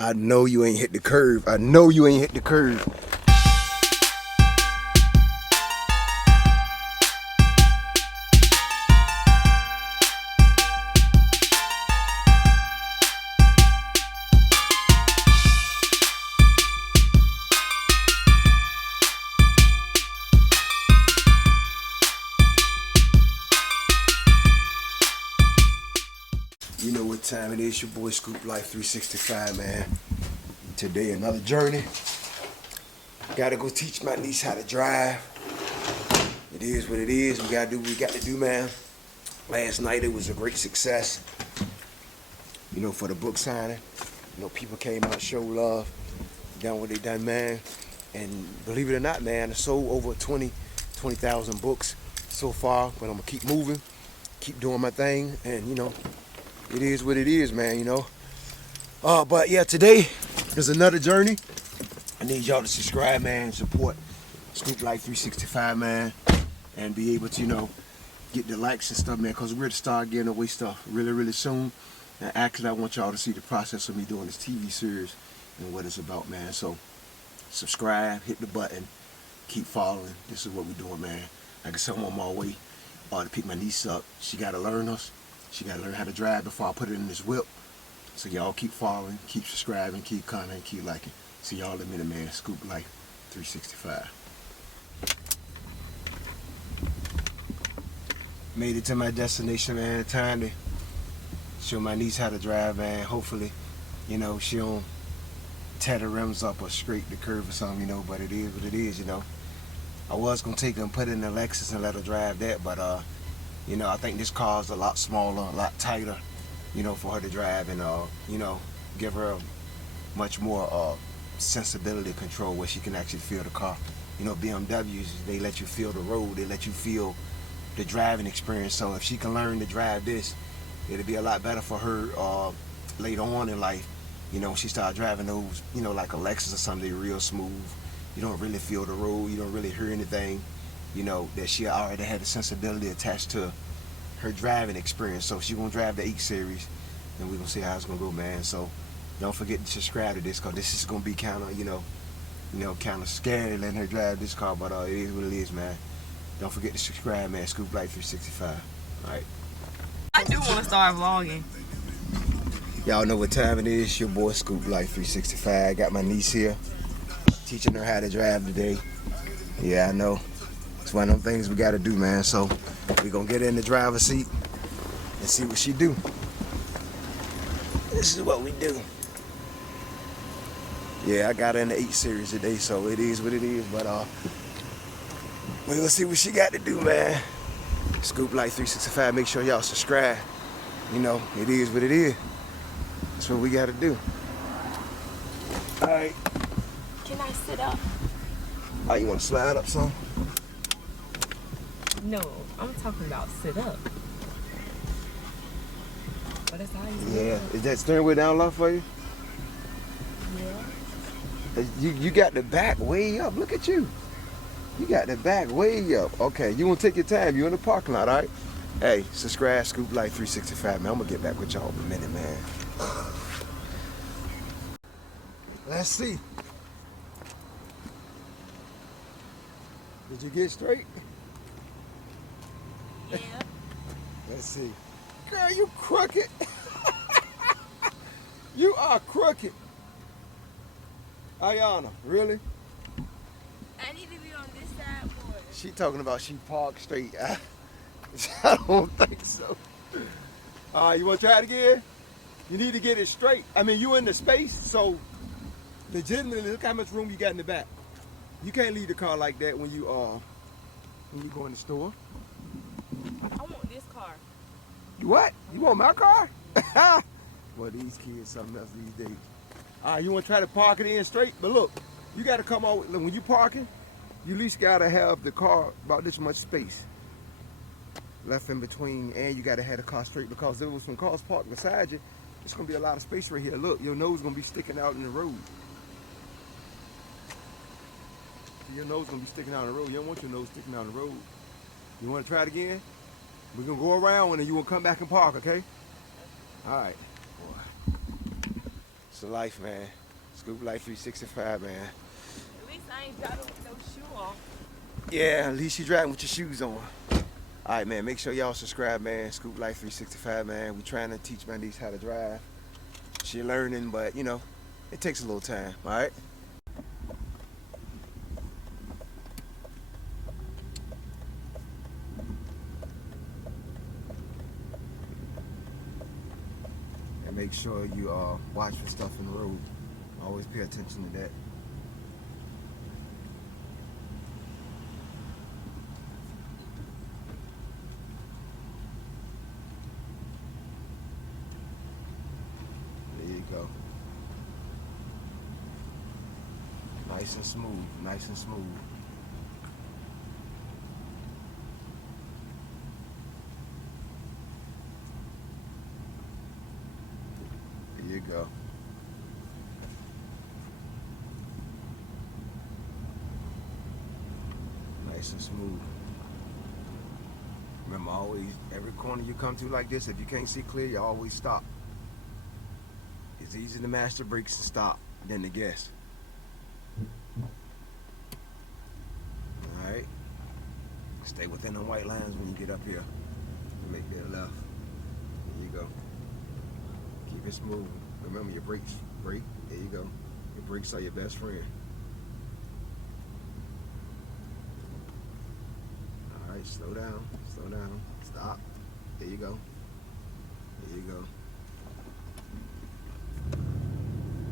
I know you ain't hit the curve. I know you ain't hit the curve. You know what time it is, your boy Scoupe Life 365, man. Today another journey. Gotta go teach my niece how to drive. It is what it is. We gotta do what we got to do, man. Last night it was a great success. You know, for the book signing. You know, people came out, show love, done what they done, man. And believe it or not, man, I sold over 20,000 books so far. But I'm gonna keep moving, keep doing my thing, and you know, it is what it is, man, you know. But yeah, today is another journey. I need y'all to subscribe, man, support Scoupe Life 365, man, and be able to, you know, get the likes and stuff, man, because we're to start getting away stuff really, really soon. And actually, I want y'all to see the process of me doing this TV series and what it's about, man. So, subscribe, hit the button, keep following. This is what we're doing, man. Like I said, I'm on my way to pick my niece up. She got to learn us. She got to learn how to drive before I put it in this whip. So y'all keep following, keep subscribing, keep commenting, keep liking. See y'all in a minute, man. Scoupe Life 365. Made it to my destination, man. Time to show my niece how to drive, man. Hopefully, you know, she don't tear the rims up or scrape the curve or something, you know, but it is what it is, you know. I was going to take her and put it in the Lexus and let her drive that, but you know, I think this car's a lot smaller, a lot tighter, you know, for her to drive and, you know, give her a much more sensibility control where she can actually feel the car. You know, BMWs, they let you feel the road, they let you feel the driving experience. So if she can learn to drive this, it'll be a lot better for her later on in life. You know, when she start driving those, you know, like a Lexus or something, they're real smooth. You don't really feel the road, you don't really hear anything. You know, that she already had the sensibility attached to her driving experience. So she's gonna drive the 8 Series and we're gonna see how it's gonna go, man. So don't forget to subscribe to this, because this is gonna be kind of, you know, kind of scary letting her drive this car, but it is what it is, man. Don't forget to subscribe, man. Scoupe Life 365. Alright. I do want to start vlogging. Y'all know what time it is. Your boy Scoupe Life 365. Got my niece here, teaching her how to drive today. Yeah, I know. It's one of them things we gotta do, man. So we're gonna get her in the driver's seat and see what she do. This is what we do. Yeah, I got her in the 8 Series today, so it is what it is. But we're gonna see what she got to do, man. Scoupe Life 365. Make sure y'all subscribe. You know, it is what it is. That's what we gotta do. All right. Can I sit up? Oh, you wanna slide up some? No, I'm talking about sit up. But it's how you Yeah. Is that steering wheel down low for you? Yeah. You got the back way up. Look at you. You got the back way up. Okay, you want to take your time. You in the parking lot, all right? Hey, subscribe, Scoupe Life 365, man. I'm going to get back with y'all in a minute, man. Let's see. Did you get straight? Yeah. Let's see. Girl, you crooked. You are crooked. Ayana, really? I need to be on this side more. She talking about she parked straight. I don't think so. All right, you want to try it again? You need to get it straight. I mean, you in the space, so legitimately, look how much room you got in the back. You can't leave the car like that when you go in the store. I want this car. You what? You want my car? Well, these kids something else these days. All right, you want to try to park it in straight? But look, you got to come out, when you parking, you at least got to have the car about this much space left in between, and you got to have the car straight, because there was some cars parked beside you. There's going to be a lot of space right here. Look, your nose is going to be sticking out in the road. Your nose is going to be sticking out in the road. You don't want your nose sticking out in the road. You want to try it again? We're going to go around and then you want to come back and park, okay? All right. It's the life, man. Scoupe Life 365, man. At least I ain't driving with no shoe on. Yeah, at least you driving with your shoes on. All right, man, make sure y'all subscribe, man. Scoupe Life 365, man. We trying to teach my niece how to drive. She learning, but, you know, it takes a little time, all right? And make sure you watch for stuff in the road. Always pay attention to that. There you go. Nice and smooth, nice and smooth. There you go. Nice and smooth. Remember, always, every corner you come to like this, if you can't see clear, you always stop. It's easier to master brakes and stop than to guess. Alright. Stay within the white lines when you get up here. Make that left. There you go. Keep it smooth. Remember your brakes. Brake. There you go. Your brakes are your best friend. Alright, slow down. Slow down. Stop. There you go. There you go.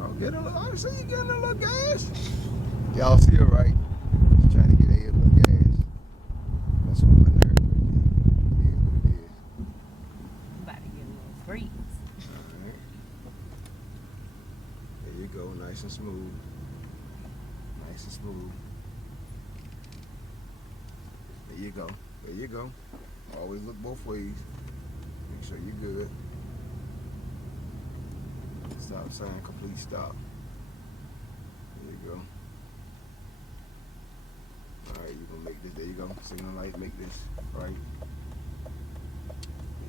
Oh, get a little, I see you getting a little gas. Y'all see it right? Just trying to get a little gas. That's what my nerves are. It is what it is. I'm about to get a little freeze. Alright. There you go, nice and smooth. Nice and smooth. There you go. There you go. Always look both ways. Make sure you're good. Stop sign, complete stop. There you go. Alright, you're gonna make this. There you go. Signal light, make this right.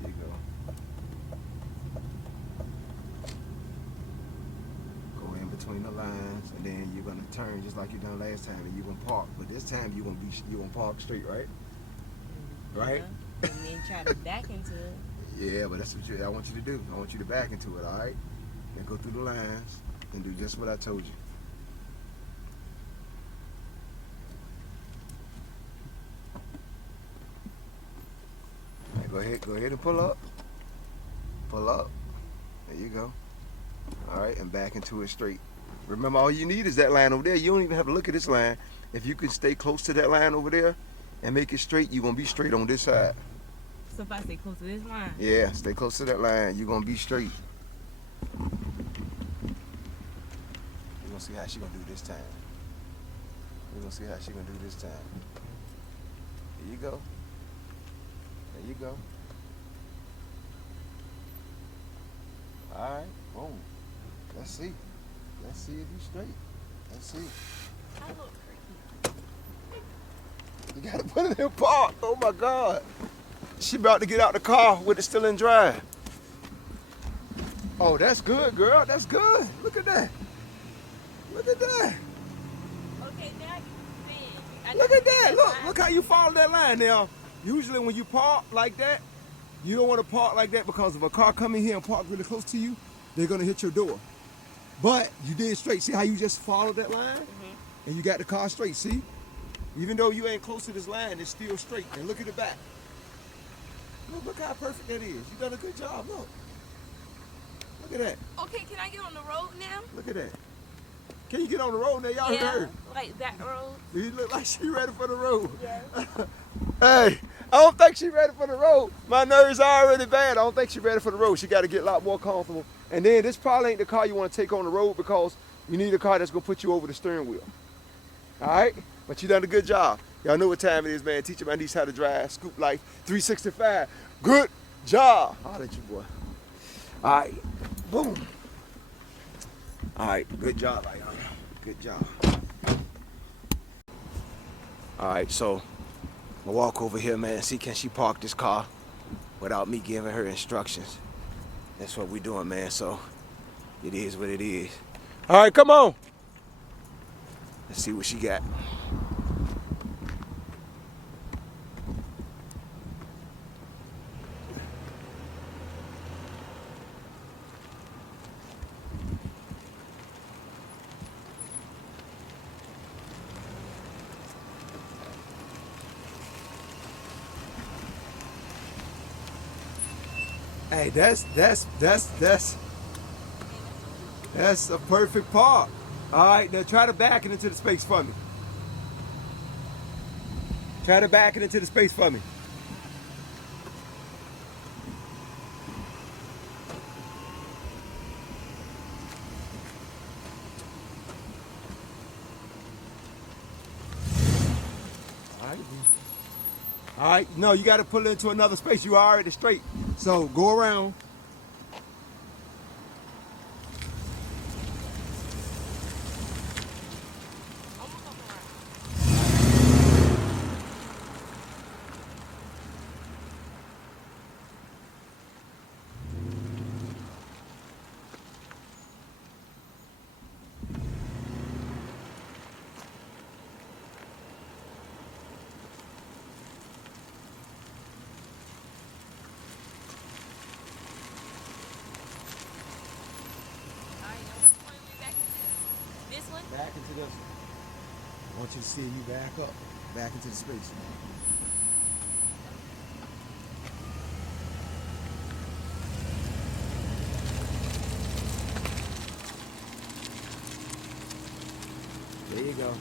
There you go. Go in between the lines, and then you're gonna turn just like you done last time, and you're gonna park. But this time you're gonna park straight, right? Right? Yeah. And then try to back into it. Yeah, but that's what I want you to do. I want you to back into it, alright? Then go through the lines and do just what I told you. Right, go ahead and pull up. Pull up. There you go. Alright, and back into it straight. Remember, all you need is that line over there. You don't even have to look at this line. If you can stay close to that line over there and make it straight, you're going to be straight on this side. So if I stay close to this line? Yeah, stay close to that line. You're going to be straight. We're going to see how she going to do this time. We're going to see how she going to do this time. There you go. There you go. Alright, boom. Let's see. Let's see if you straight. Let's see. I look freaky. You gotta put it in park. Oh my God. She about to get out the car with it still in drive. Oh, that's good, girl. That's good. Look at that. Look at that. Okay, now you see. Look at that. Look how you follow that line now. Usually when you park like that, you don't want to park like that because if a car come in here and park really close to you, they're gonna hit your door. But you did straight. See how you just followed that line? Mm-hmm. And you got the car straight, see? Even though you ain't close to this line, it's still straight. And look at the back. Look how perfect that is. You done a good job, look. Look at that. Okay, can I get on the road now? Look at that. Can you get on the road now? Y'all heard? Like that road? You look like she ready for the road. Yeah. Hey, I don't think she ready for the road. My nerves are already bad. I don't think she ready for the road. She got to get a lot more comfortable. And then this probably ain't the car you want to take on the road because you need a car that's going to put you over the steering wheel. All right? But you done a good job. Y'all know what time it is, man. Teaching my niece how to drive. Scoupe Life 365. Good job. Holla at you, boy. All right. Boom. All right. Good job, Ayana. Good job. All right, so I'll walk over here, man, see can she park this car without me giving her instructions. That's what we doing, man. So It is what it is. All right, come on. Let's see what she got. Hey, that's a perfect park. All right, now try to back it into the space for me. Try to back it into the space for me. All right. All right, no, you got to pull it into another space. You are already straight. So go around. Almost up around. All right, now which one are we back into? This one? Back into this. I want you to see you back up, back into the space. There you go.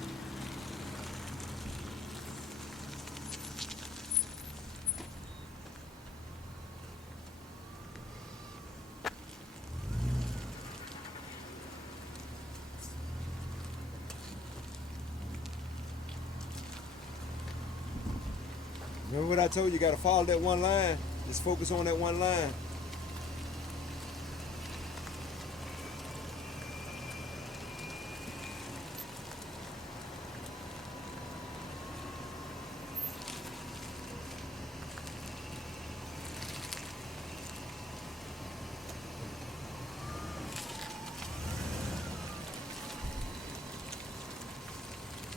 Remember what I told you? You got to follow that one line. Just focus on that one line.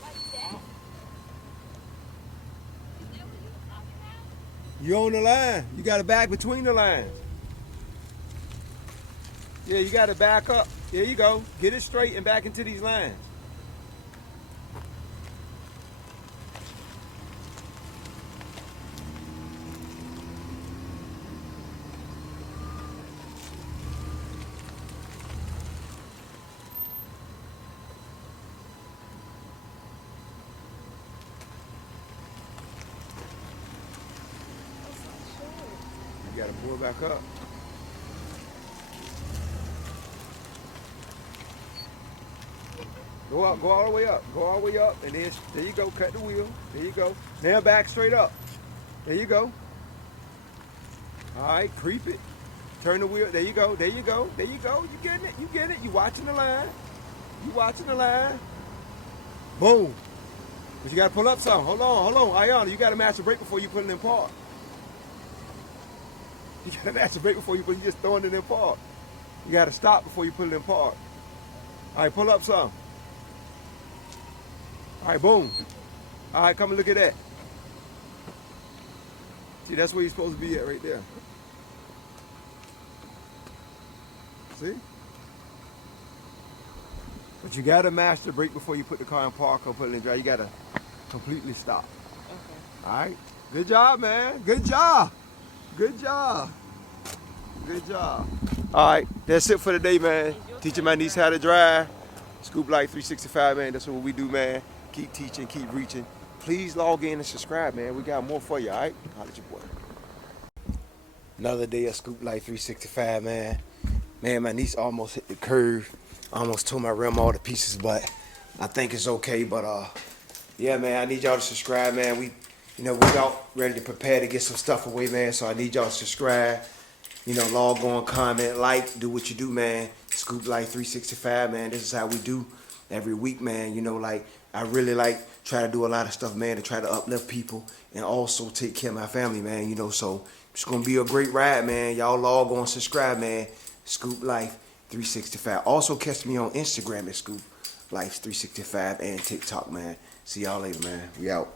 Like that? Is that what you were talking about? You on the line. You got to back between the lines. Yeah, you got to back up. There you go. Get it straight and back into these lines. That's not sure. You got to pull back up. Go up, go all the way up, go all the way up, and then there you go, cut the wheel, there you go. Now back straight up, there you go. All right, creep it, turn the wheel, there you go, there you go, there you go, you getting it, you watching the line, Boom. But you gotta pull up some, hold on, Ayana, you gotta match the brake before you put it in park. You gotta match the brake before you just throwing it in park. You gotta stop before you put it in park. All right, pull up some. All right, boom. All right, come and look at that. See, that's where you're supposed to be at right there. See? But you gotta master the brake before you put the car in park or put it in drive. You gotta completely stop. Okay. All right? Good job, man. Good job. Good job. Good job. All right, that's it for today, man. Teaching my niece how to drive. Scoupe Life 365, man. That's what we do, man. Keep teaching, keep reaching. Please log in and subscribe, man. We got more for you, all right? Holla at your boy. Another day of Scoupe Life 365, man. Man, my niece almost hit the curve. Almost tore my rim all to pieces, but I think it's okay. But yeah, man, I need y'all to subscribe, man. We out ready to prepare to get some stuff away, man. So I need y'all to subscribe. Log on, comment, like, do what you do, man. Scoupe Life 365, man. This is how we do every week, man. I really try to do a lot of stuff, man, to try to uplift people and also take care of my family, man. So it's gonna be a great ride, man. Y'all log on, subscribe, man. Scoupe Life 365. Also catch me on Instagram at Scoupe Life 365 and TikTok, man. See y'all later, man. We out.